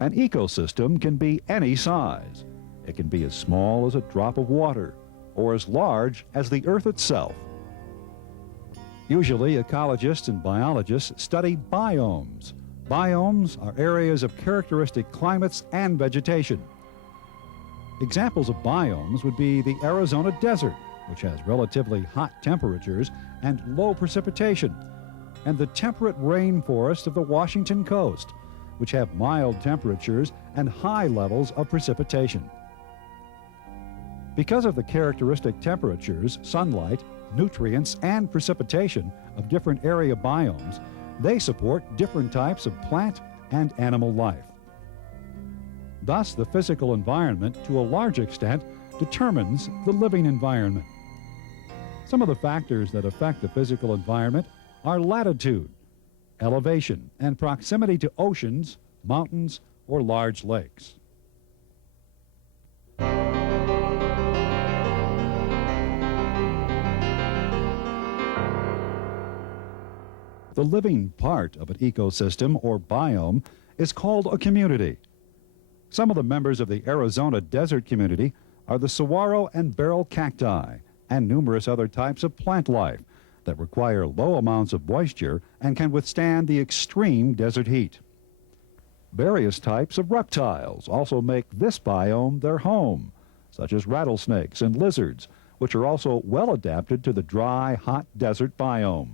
An ecosystem can be any size. It can be as small as a drop of water or as large as the Earth itself. Usually, ecologists and biologists study biomes. Biomes are areas of characteristic climates and vegetation. Examples of biomes would be the Arizona desert, which has relatively hot temperatures and low precipitation, and the temperate rainforest of the Washington coast, which have mild temperatures and high levels of precipitation. Because of the characteristic temperatures, sunlight, nutrients, and precipitation of different area biomes, they support different types of plant and animal life. Thus, the physical environment, to a large extent, determines the living environment. Some of the factors that affect the physical environment are latitude, elevation, and proximity to oceans, mountains, or large lakes. The living part of an ecosystem or biome is called a community. Some of the members of the Arizona desert community are the saguaro and beryl cacti and numerous other types of plant life that require low amounts of moisture and can withstand the extreme desert heat. Various types of reptiles also make this biome their home, such as rattlesnakes and lizards, which are also well adapted to the dry, hot desert biome.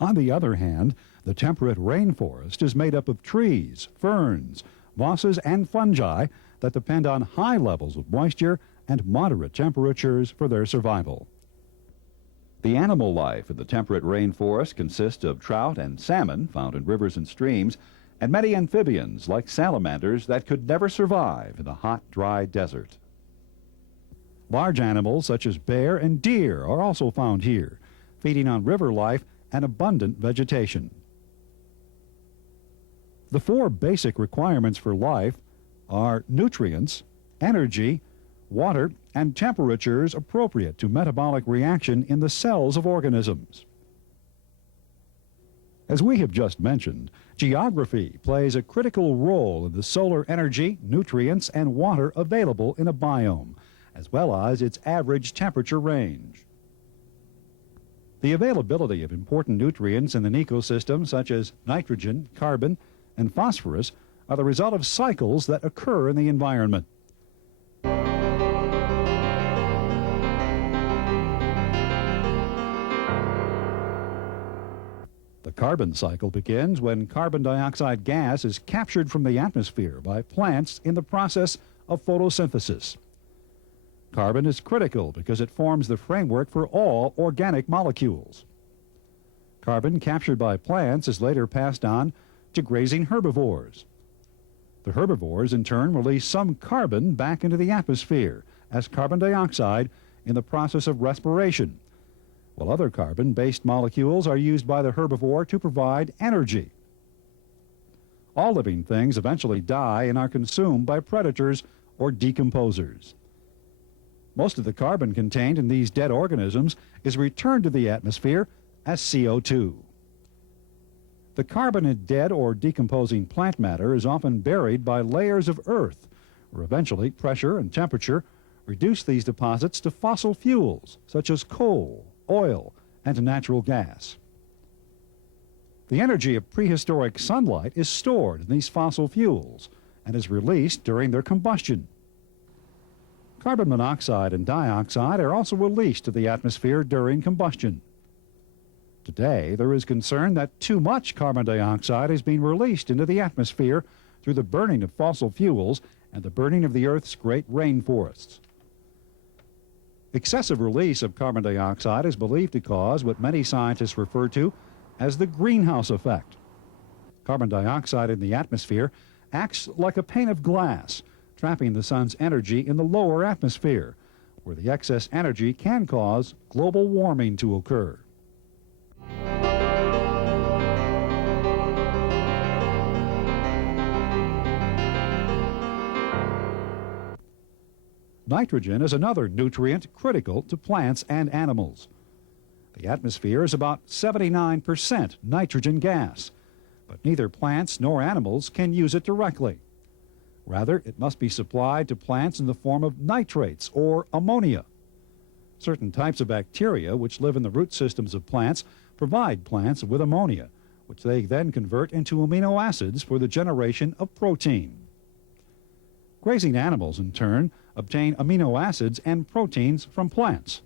On the other hand, the temperate rainforest is made up of trees, ferns, mosses, and fungi that depend on high levels of moisture and moderate temperatures for their survival. The animal life in the temperate rainforest consists of trout and salmon found in rivers and streams, and many amphibians like salamanders that could never survive in the hot, dry desert. Large animals such as bear and deer are also found here, feeding on river life and abundant vegetation. The four basic requirements for life are nutrients, energy, water, and temperatures appropriate to metabolic reaction in the cells of organisms. As we have just mentioned, geography plays a critical role in the solar energy, nutrients, and water available in a biome, as well as its average temperature range. The availability of important nutrients in an ecosystem, such as nitrogen, carbon, and phosphorus, are the result of cycles that occur in the environment. The carbon cycle begins when carbon dioxide gas is captured from the atmosphere by plants in the process of photosynthesis. Carbon is critical because it forms the framework for all organic molecules. Carbon captured by plants is later passed on to grazing herbivores. The herbivores in turn release some carbon back into the atmosphere as carbon dioxide in the process of respiration, while other carbon-based molecules are used by the herbivore to provide energy. All living things eventually die and are consumed by predators or decomposers. Most of the carbon contained in these dead organisms is returned to the atmosphere as CO2. The carbon in dead or decomposing plant matter is often buried by layers of earth, where eventually pressure and temperature reduce these deposits to fossil fuels such as coal, oil, and natural gas. The energy of prehistoric sunlight is stored in these fossil fuels and is released during their combustion. Carbon monoxide and dioxide are also released to the atmosphere during combustion. Today, there is concern that too much carbon dioxide is being released into the atmosphere through the burning of fossil fuels and the burning of the Earth's great rainforests. Excessive release of carbon dioxide is believed to cause what many scientists refer to as the greenhouse effect. Carbon dioxide in the atmosphere acts like a pane of glass, trapping the sun's energy in the lower atmosphere, where the excess energy can cause global warming to occur. Nitrogen is another nutrient critical to plants and animals. The atmosphere is about 79% nitrogen gas, but neither plants nor animals can use it directly. Rather, it must be supplied to plants in the form of nitrates or ammonia. Certain types of bacteria which live in the root systems of plants provide plants with ammonia, which they then convert into amino acids for the generation of protein. Grazing animals, in turn, obtain amino acids and proteins from plants.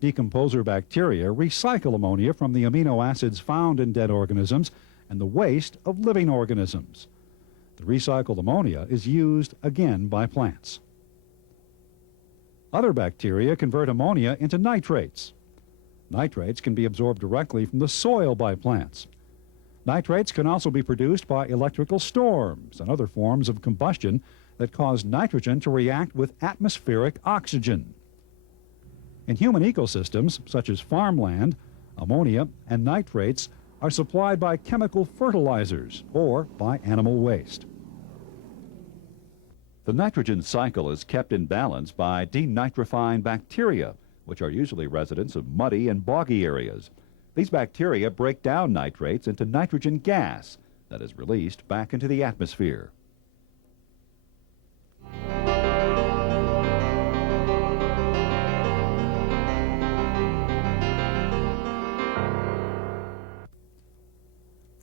Decomposer bacteria recycle ammonia from the amino acids found in dead organisms and the waste of living organisms. The recycled ammonia is used again by plants. Other bacteria convert ammonia into nitrates. Nitrates can be absorbed directly from the soil by plants. Nitrates can also be produced by electrical storms and other forms of combustion that cause nitrogen to react with atmospheric oxygen. In human ecosystems, such as farmland, ammonia and nitrates are supplied by chemical fertilizers or by animal waste. The nitrogen cycle is kept in balance by denitrifying bacteria, which are usually residents of muddy and boggy areas. These bacteria break down nitrates into nitrogen gas that is released back into the atmosphere.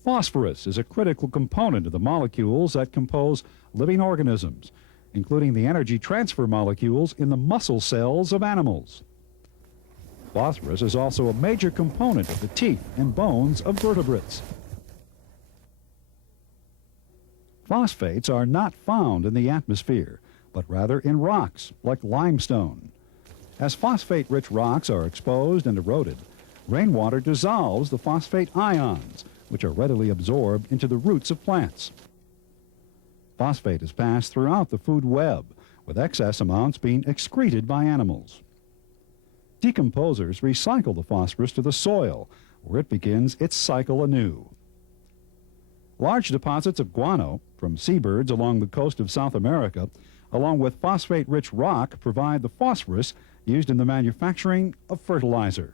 Phosphorus is a critical component of the molecules that compose living organisms, including the energy transfer molecules in the muscle cells of animals. Phosphorus is also a major component of the teeth and bones of vertebrates. Phosphates are not found in the atmosphere, but rather in rocks like limestone. As phosphate-rich rocks are exposed and eroded, rainwater dissolves the phosphate ions, which are readily absorbed into the roots of plants. Phosphate is passed throughout the food web, with excess amounts being excreted by animals. Decomposers recycle the phosphorus to the soil, where it begins its cycle anew. Large deposits of guano from seabirds along the coast of South America, along with phosphate-rich rock, provide the phosphorus used in the manufacturing of fertilizer.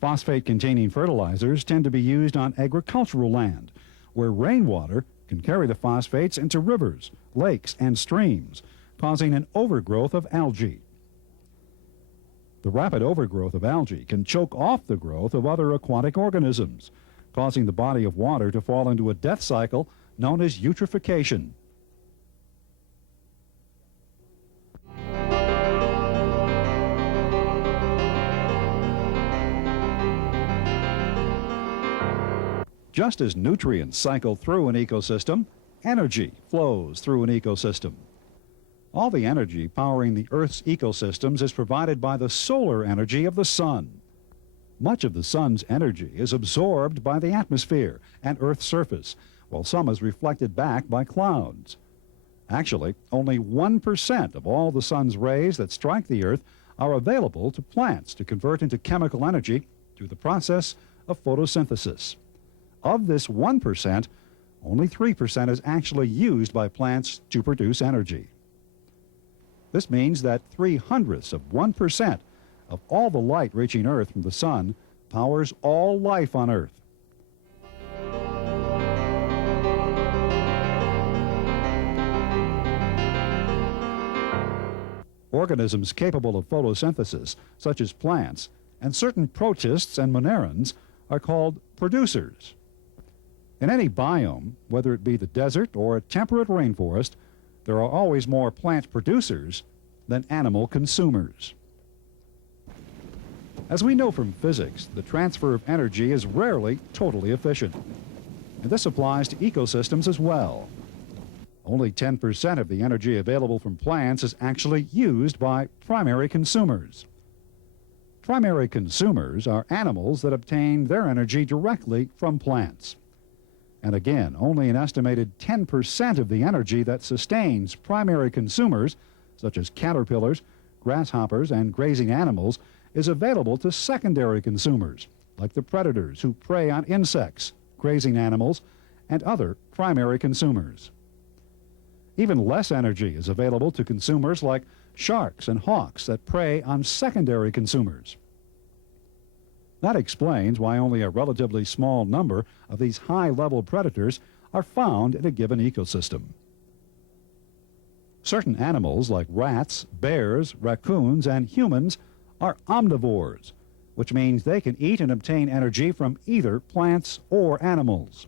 Phosphate-containing fertilizers tend to be used on agricultural land, where rainwater can carry the phosphates into rivers, lakes, and streams, causing an overgrowth of algae. The rapid overgrowth of algae can choke off the growth of other aquatic organisms, causing the body of water to fall into a death cycle known as eutrophication. Just as nutrients cycle through an ecosystem, energy flows through an ecosystem. All the energy powering the Earth's ecosystems is provided by the solar energy of the sun. Much of the sun's energy is absorbed by the atmosphere and Earth's surface, while some is reflected back by clouds. Actually, only 1% of all the sun's rays that strike the Earth are available to plants to convert into chemical energy through the process of photosynthesis. Of this 1%, only 3% is actually used by plants to produce energy. This means that 0.03 of 1% of all the light reaching Earth from the sun powers all life on Earth. Organisms capable of photosynthesis, such as plants, and certain protists and monarans, are called producers. In any biome, whether it be the desert or a temperate rainforest, there are always more plant producers than animal consumers. As we know from physics, the transfer of energy is rarely totally efficient. And this applies to ecosystems as well. Only 10% of the energy available from plants is actually used by primary consumers. Primary consumers are animals that obtain their energy directly from plants. And again, only an estimated 10% of the energy that sustains primary consumers, such as caterpillars, grasshoppers, and grazing animals, is available to secondary consumers, like the predators who prey on insects, grazing animals, and other primary consumers. Even less energy is available to consumers like sharks and hawks that prey on secondary consumers. That explains why only a relatively small number of these high-level predators are found in a given ecosystem. Certain animals like rats, bears, raccoons, and humans are omnivores, which means they can eat and obtain energy from either plants or animals.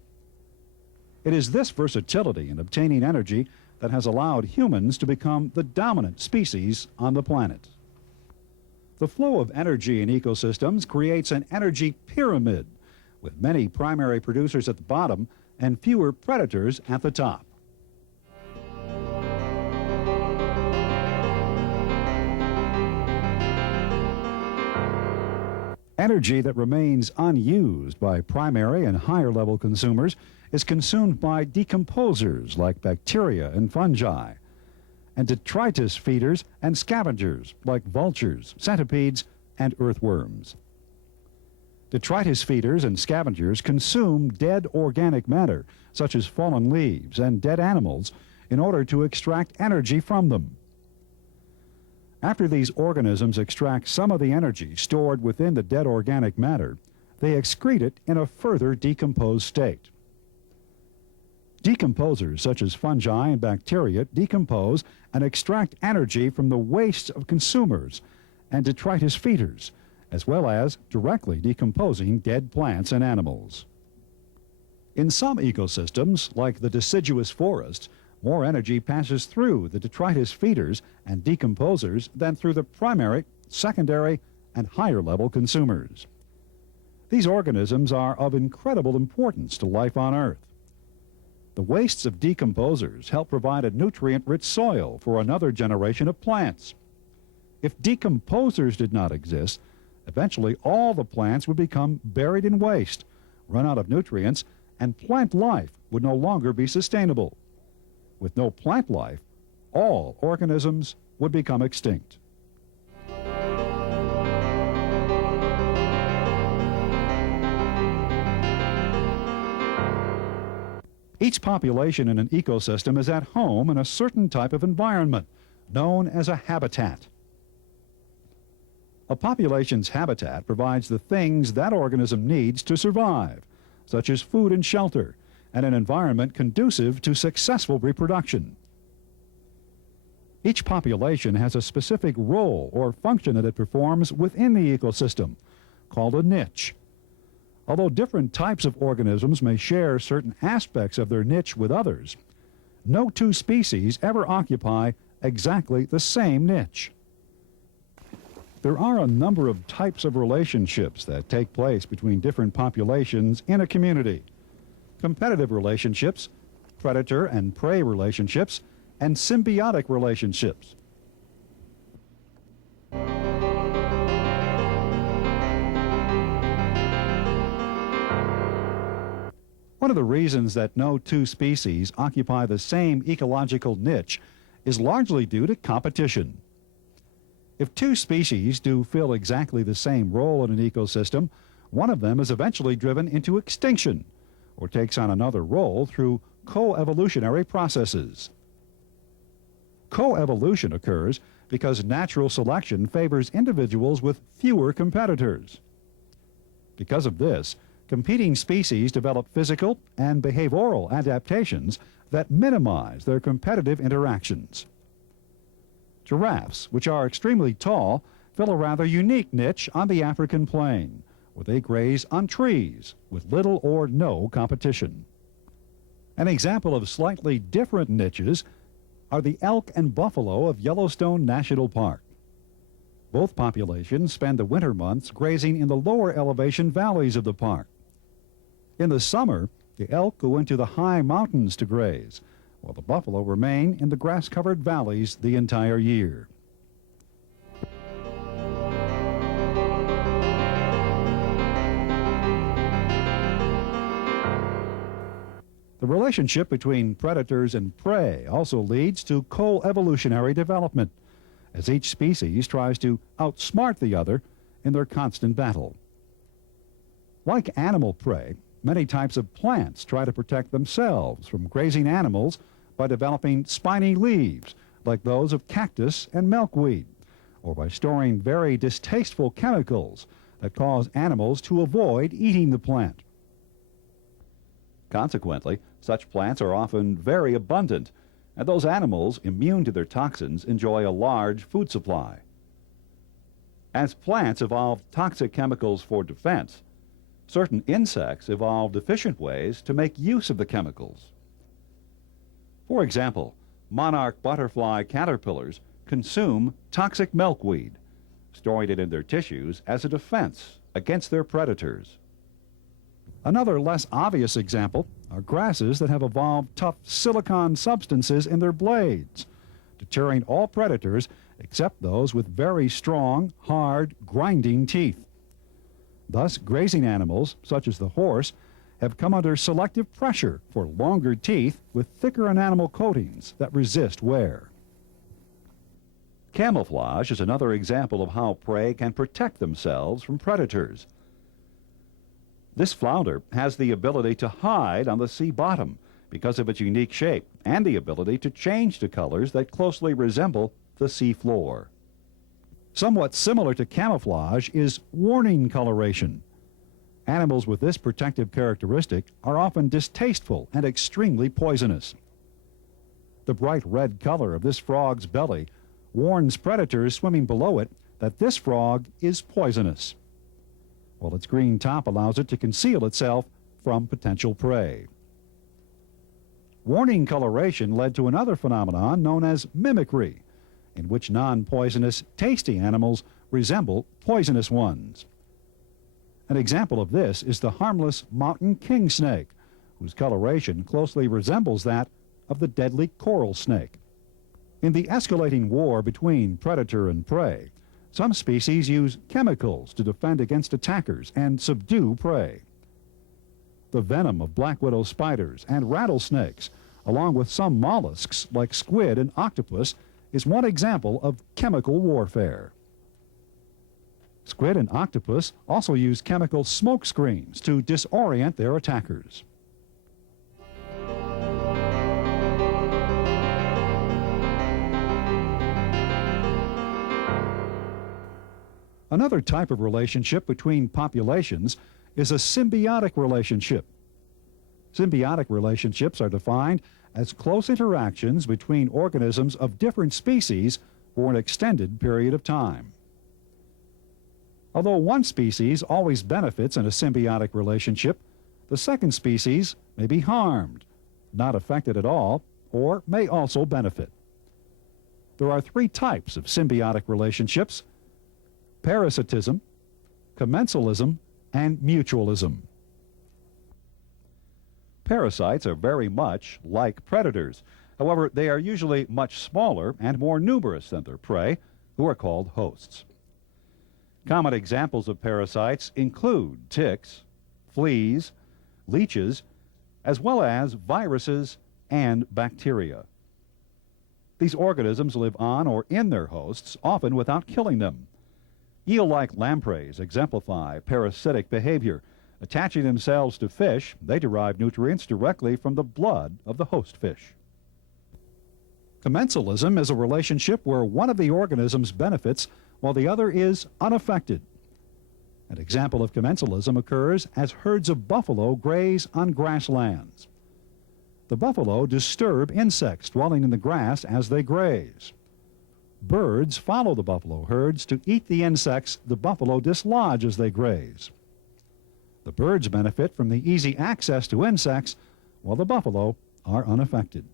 It is this versatility in obtaining energy that has allowed humans to become the dominant species on the planet. The flow of energy in ecosystems creates an energy pyramid, with many primary producers at the bottom and fewer predators at the top. Energy that remains unused by primary and higher-level consumers is consumed by decomposers like bacteria and fungi, and detritus feeders and scavengers like vultures, centipedes, and earthworms. Detritus feeders and scavengers consume dead organic matter, such as fallen leaves and dead animals, in order to extract energy from them. After these organisms extract some of the energy stored within the dead organic matter, they excrete it in a further decomposed state. Decomposers such as fungi and bacteria decompose and extract energy from the wastes of consumers and detritus feeders, as well as directly decomposing dead plants and animals. In some ecosystems, like the deciduous forests, more energy passes through the detritus feeders and decomposers than through the primary, secondary, and higher-level consumers. These organisms are of incredible importance to life on Earth. The wastes of decomposers help provide a nutrient-rich soil for another generation of plants. If decomposers did not exist, eventually all the plants would become buried in waste, run out of nutrients, and plant life would no longer be sustainable. With no plant life, all organisms would become extinct. Each population in an ecosystem is at home in a certain type of environment, known as a habitat. A population's habitat provides the things that organism needs to survive, such as food and shelter, and an environment conducive to successful reproduction. Each population has a specific role or function that it performs within the ecosystem, called a niche. Although different types of organisms may share certain aspects of their niche with others, no two species ever occupy exactly the same niche. There are a number of types of relationships that take place between different populations in a community. Competitive relationships, predator and prey relationships, and symbiotic relationships. One of the reasons that no two species occupy the same ecological niche is largely due to competition. If two species do fill exactly the same role in an ecosystem, one of them is eventually driven into extinction or takes on another role through coevolutionary processes. Coevolution occurs because natural selection favors individuals with fewer competitors. Because of this, competing species develop physical and behavioral adaptations that minimize their competitive interactions. Giraffes, which are extremely tall, fill a rather unique niche on the African plain, where they graze on trees with little or no competition. An example of slightly different niches are the elk and buffalo of Yellowstone National Park. Both populations spend the winter months grazing in the lower elevation valleys of the park. In the summer, the elk go into the high mountains to graze, while the buffalo remain in the grass-covered valleys the entire year. The relationship between predators and prey also leads to coevolutionary development, as each species tries to outsmart the other in their constant battle. Like animal prey, many types of plants try to protect themselves from grazing animals by developing spiny leaves like those of cactus and milkweed, or by storing very distasteful chemicals that cause animals to avoid eating the plant. Consequently, such plants are often very abundant, and those animals immune to their toxins enjoy a large food supply. As plants evolved toxic chemicals for defense, certain insects evolved efficient ways to make use of the chemicals. For example, monarch butterfly caterpillars consume toxic milkweed, storing it in their tissues as a defense against their predators. Another less obvious example are grasses that have evolved tough silicon substances in their blades, deterring all predators except those with very strong, hard, grinding teeth. Thus, grazing animals, such as the horse, have come under selective pressure for longer teeth with thicker enamel coatings that resist wear. Camouflage is another example of how prey can protect themselves from predators. This flounder has the ability to hide on the sea bottom because of its unique shape and the ability to change to colors that closely resemble the sea floor. Somewhat similar to camouflage is warning coloration. Animals with this protective characteristic are often distasteful and extremely poisonous. The bright red color of this frog's belly warns predators swimming below it that this frog is poisonous, while its green top allows it to conceal itself from potential prey. Warning coloration led to another phenomenon known as mimicry, in which non-poisonous, tasty animals resemble poisonous ones. An example of this is the harmless mountain king snake, whose coloration closely resembles that of the deadly coral snake. In the escalating war between predator and prey, some species use chemicals to defend against attackers and subdue prey. The venom of black widow spiders and rattlesnakes, along with some mollusks like squid and octopus, is one example of chemical warfare. Squid and octopus also use chemical smoke screens to disorient their attackers. Another type of relationship between populations is a symbiotic relationship. Symbiotic relationships are defined as close interactions between organisms of different species for an extended period of time. Although one species always benefits in a symbiotic relationship, the second species may be harmed, not affected at all, or may also benefit. There are three types of symbiotic relationships: parasitism, commensalism, and mutualism. Parasites are very much like predators. However, they are usually much smaller and more numerous than their prey, who are called hosts. Common examples of parasites include ticks, fleas, leeches, as well as viruses and bacteria. These organisms live on or in their hosts, often without killing them. Eel-like lampreys exemplify parasitic behavior. Attaching themselves to fish, they derive nutrients directly from the blood of the host fish. Commensalism is a relationship where one of the organisms benefits while the other is unaffected. An example of commensalism occurs as herds of buffalo graze on grasslands. The buffalo disturb insects dwelling in the grass as they graze. Birds follow the buffalo herds to eat the insects the buffalo dislodge as they graze. The birds benefit from the easy access to insects, while the buffalo are unaffected.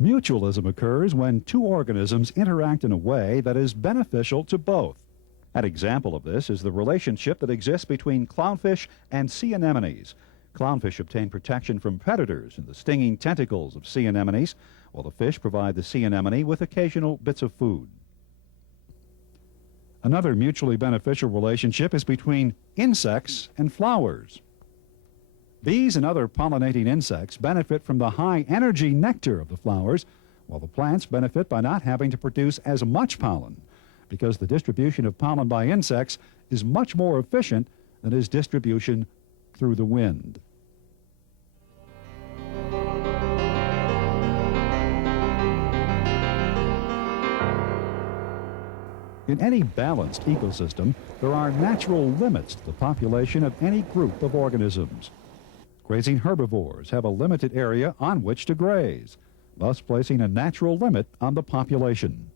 Mutualism occurs when two organisms interact in a way that is beneficial to both. An example of this is the relationship that exists between clownfish and sea anemones. Clownfish obtain protection from predators in the stinging tentacles of sea anemones, while the fish provide the sea anemone with occasional bits of food. Another mutually beneficial relationship is between insects and flowers. Bees and other pollinating insects benefit from the high-energy nectar of the flowers, while the plants benefit by not having to produce as much pollen, because the distribution of pollen by insects is much more efficient than its distribution through the wind. In any balanced ecosystem, there are natural limits to the population of any group of organisms. Grazing herbivores have a limited area on which to graze, thus placing a natural limit on the population.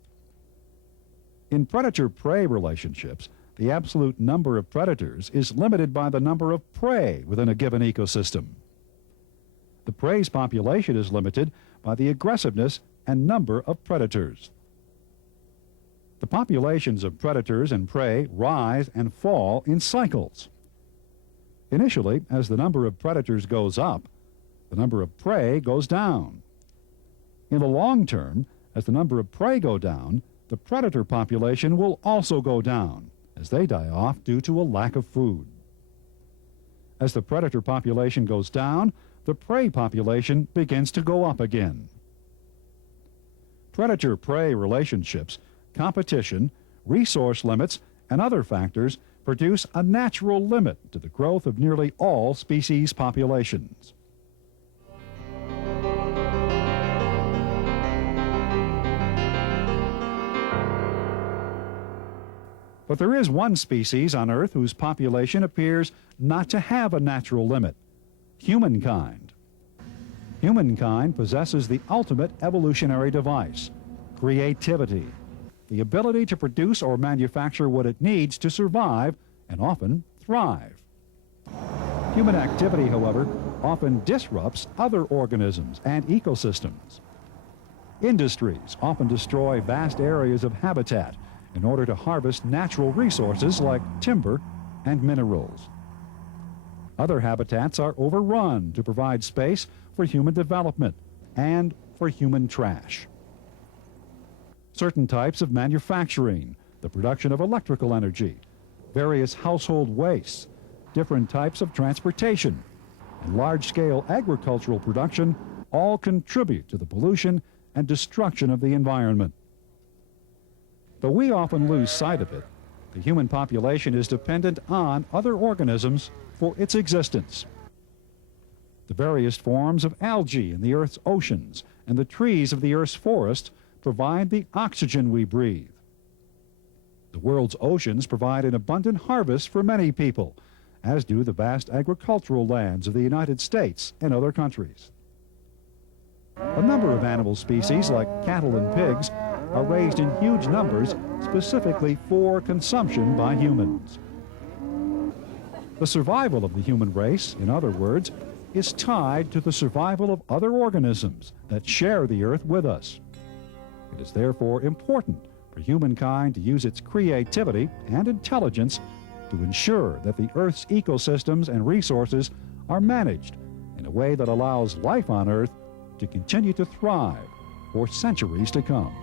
In predator-prey relationships, the absolute number of predators is limited by the number of prey within a given ecosystem. The prey's population is limited by the aggressiveness and number of predators. The populations of predators and prey rise and fall in cycles. Initially, as the number of predators goes up, the number of prey goes down. In the long term, as the number of prey go down, the predator population will also go down as they die off due to a lack of food. As the predator population goes down, the prey population begins to go up again. Predator-prey relationships, competition, resource limits, and other factors produce a natural limit to the growth of nearly all species populations. But there is one species on Earth whose population appears not to have a natural limit: humankind. Humankind possesses the ultimate evolutionary device: creativity, the ability to produce or manufacture what it needs to survive and often thrive. Human activity, however, often disrupts other organisms and ecosystems. Industries often destroy vast areas of habitat in order to harvest natural resources like timber and minerals. Other habitats are overrun to provide space for human development and for human trash. Certain types of manufacturing, the production of electrical energy, various household wastes, different types of transportation, and large-scale agricultural production all contribute to the pollution and destruction of the environment. Though we often lose sight of it, the human population is dependent on other organisms for its existence. The various forms of algae in the Earth's oceans and the trees of the Earth's forests provide the oxygen we breathe. The world's oceans provide an abundant harvest for many people, as do the vast agricultural lands of the United States and other countries. A number of animal species, like cattle and pigs, are raised in huge numbers specifically for consumption by humans. The survival of the human race, in other words, is tied to the survival of other organisms that share the Earth with us. It is therefore important for humankind to use its creativity and intelligence to ensure that the Earth's ecosystems and resources are managed in a way that allows life on Earth to continue to thrive for centuries to come.